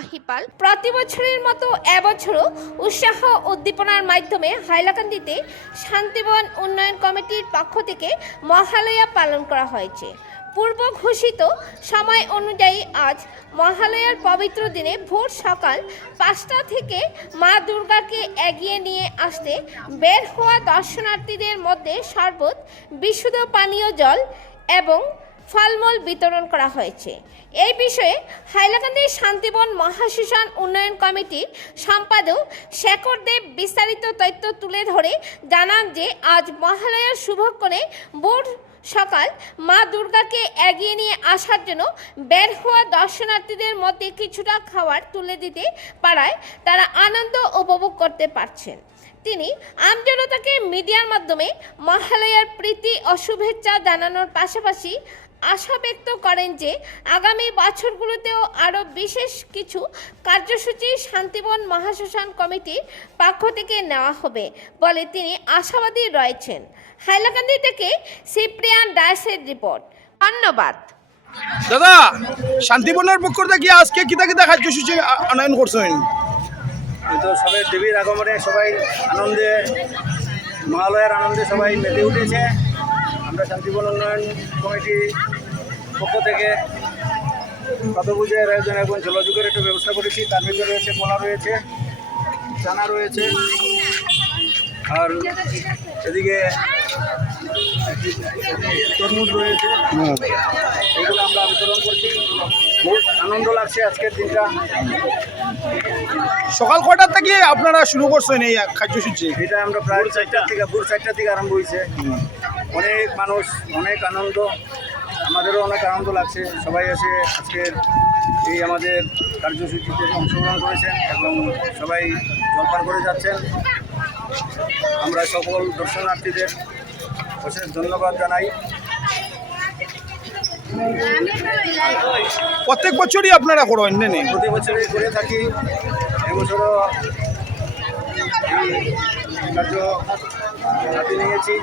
মাহিপাল। প্রতি বছরের মতো এবছরও উৎসাহ উদ্দীপনার মাধ্যমে হাইলাকান্দিতে শান্তিবন উন্নয়ন কমিটির পক্ষ থেকে মহালয়া পালন করা হয়েছে। পূর্ব ঘোষিত সময় অনুযায়ী আজ মহালয়ার পবিত্র দিনে ভোর সকাল 5টা থেকে মা দুর্গাকে এগিয়ে নিয়ে আসতে বের হওয়া দর্শনার্থীদের মধ্যে শরবত, বিশুদ্ধ পানীয় জল এবং ফলমূল বিতরণ করা হয়েছে। এই বিষয়ে হাইলাকান্দি শান্তিবন মহাশ্মশান উন্নয়ন কমিটির সম্পাদক শেখর দেব বিস্তারিত তথ্য তুলে ধরে জানান যে আজ মহালয়ার শুভক্ষণে ভোর সকাল মা দুর্গাকে এগিয়ে নিয়ে আসার জন্য বের হওয়া দর্শনার্থীদের মধ্যে কিছুটা খাবার তুলে দিতে পারায় তারা আনন্দ উপভোগ করতে পারছেন। তিনি আমজনতাকে মিডিয়ার মাধ্যমে মহালয়ার প্রীতি ও শুভেচ্ছা জানানোর পাশাপাশি আশা ব্যক্ত করেন যে আগামী বছরগুলোতেও আরও বিশেষ কিছু কার্যসূচি শান্তিবন মহাশ্মশান কমিটির পক্ষ থেকে নেওয়া হবে বলে তিনি আশাবাদী রয়েছেন। হাইলাকান্দি থেকে সিপ্রিয়ান দাসের রিপোর্ট। ধন্যবাদ। দাদা, শান্তিবনের পক্ষ থেকে আজকে কিতা কিতা কার্যসূচি আনয়ন করছেন? তো সবাই দেবীর আগমনে সবাই আনন্দে, মহালয়ার আনন্দে সবাই মেতে উঠেছে। আমরা শান্তিবন উন্নয়ন কমিটির পক্ষ থেকে পদপূজার আয়োজন এবং জলযোগের একটা ব্যবস্থা করেছি। তার ভিতরে রয়েছে কলা, রয়েছে চানা, রয়েছে আর এদিকে তরমুজ রয়েছে। এগুলো আমরা বিতরণ করছি। বহুত আনন্দ লাগছে আজকের দিনটা। সকাল কয়টার থেকে আপনারা শুরু করছেন এই কার্যসূচি? এটা আমরা প্রায় ভোর 4টা থেকে আরম্ভ হয়েছে। অনেক মানুষ, অনেক আনন্দ, আমাদেরও অনেক আনন্দ লাগছে। সবাই এসে আজকের এই আমাদের কার্যসূচিতে অংশগ্রহণ করেছেন এবং সবাই জলপান করে যাচ্ছেন। আমরা সকল দর্শনার্থীদের অশেষ ধন্যবাদ জানাই। প্রত্যেক বছরই আপনারা করেন? নেই, প্রতি বছরই করে থাকি। এবছরও এই কার্য হাতে নিয়েছি।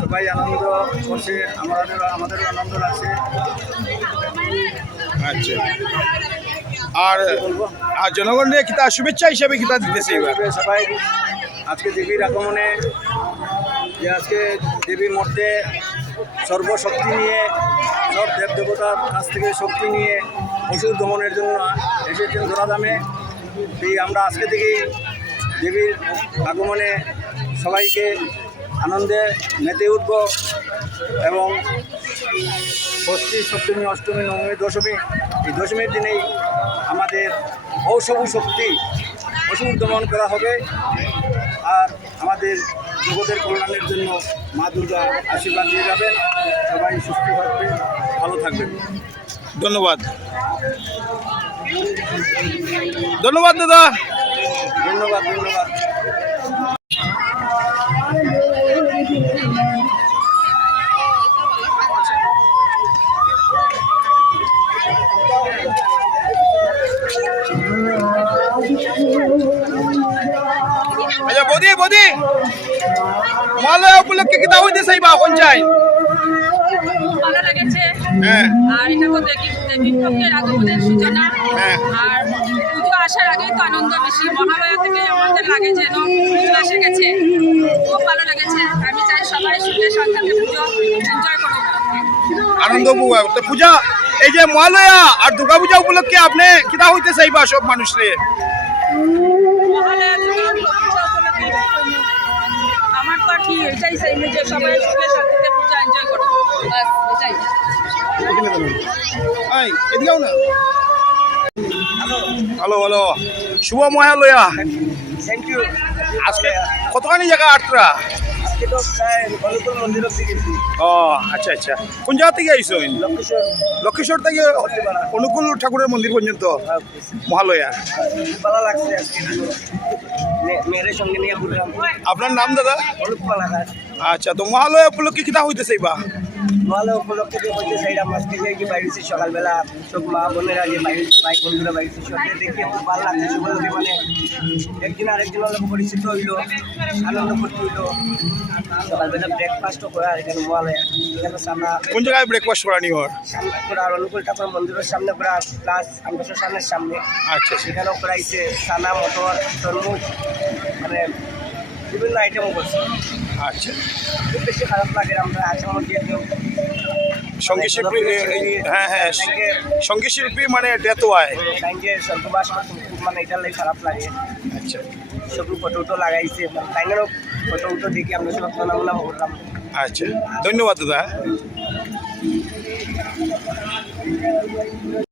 সবাই আনন্দ করছে, আমাদেরও আনন্দ লাগছে। আচ্ছা, আর জনগণের কিতা শুভেচ্ছা হিসেবে কিতা দিতেছে এবার? সবাই আজকে দেবীর আগমনে, যে আজকে দেবীর মধ্যে সর্বশক্তি নিয়ে, সব দেবদেবতার কাছ থেকে শক্তি নিয়ে অসুর দমনের জন্য এসেছেন ধরাধামে। এই আমরা আজকে থেকেই দেবীর আগমনে সবাইকে আনন্দে মেতে উঠব এবং ষষ্ঠী, সপ্তমী, অষ্টমী, নবমী, দশমী, এই দশমীর দিনেই আমাদের ঔষধ শক্তি অসুর দমন করা হবে। আর আমাদের জগতের কল্যাণের জন্য মা দুর্গা আশীর্বাদ দিয়ে যাবেন। সবাই সুস্থ থাকবেন, ভালো থাকবেন। ধন্যবাদ। ধন্যবাদ দাদা। ধন্যবাদ। আচ্ছা বদি মহালয়া উপলক্ষে কিতা হইতে চাইবা কোন চাই? ভালো লেগেছে। হ্যাঁ, আর এটা তো দেবীর পক্ষের আগমনের সূচনা। হ্যাঁ। আর পুজো আসার আগেই তো আনন্দ বেশি। মহালয়া থেকে আমাদের লাগে যেন পুজো এসে গেছে। খুব ভালো লেগেছে। আমি চাই সবাই সুখে শান্তিতে পুজো এনজয় করুক। আনন্দ তো পূজা, এই যে মহালয়া আর দুর্গা পূজা উপলক্ষে আপনি কিতা হইতে চাইবা সব মানুষরে? মহালয়া দুর্গা পূজা উপলক্ষে আমার তো আর কি এটাই চাই যে সবাই সুখে শান্তিতে পুজো এনজয় করুক। বাস এটাই। এদিকেও না। ভালো শুভ মহালয়া। Thank you. আজকে কতখানি জায়গা আটরা? আজকে তো প্রায় হলুদপুর মন্দিরের দিকে গেছি। ও আচ্ছা, কোন জায়গা থেকে আইসো? লক্ষ্মীশ্বর থেকে অনুকূল ঠাকুরের মন্দির পর্যন্ত মহালয়া। ভালো লাগছে আজকে মেয়ের সঙ্গে নিয়ে ঘুরলাম। আপনার নাম দাদা? হলুদপালা। আচ্ছা, তো মহালয়া উপলক্ষে কিতা হইতেছে বা? মহালয়া উপলক্ষে যে হয়েছে সেইটা আজকে যে বাইরেছি সকালবেলা সব মা বোনেরা যে বাইরে ভাই বন্ধুরা বাইরেছি সবকে দেখে খুব ভালো লাগছে সকলকে মানে একদিন আরেকজনের লোক পরিচিত হইলো আনন্দ করতে হইলো সকালবেলা ব্রেকফাস্টও করা এখানে মহালয়া এখানে সামনা কোন জায়গায় ব্রেকফাস্ট করা নিয়ে হয়? সামনে করা অনুকূল ঠাকুর মন্দিরের সামনে করা প্লাস আমবাসার সামনের সামনে আচ্ছা আচ্ছা সেখানেও করাইছে সানা মটর তরমুজ মানে বিভিন্ন আইটেমও করছে আচ্ছা খুব বেশি খারাপ লাগে আমরা আসাম দিয়ে সঙ্গীত শিল্পী হ্যাঁ হ্যাঁ সঙ্গীত শিল্পী মানে ডেথ হয়। যে স্বর্গবাস খুব মানে এটার লাগে খারাপ লাগে আচ্ছা সব ফটো উটো লাগাইছে তাইনেরও ফটো উটো দেখি আমরা সব নাম করলাম। আচ্ছা ধন্যবাদ দাদা।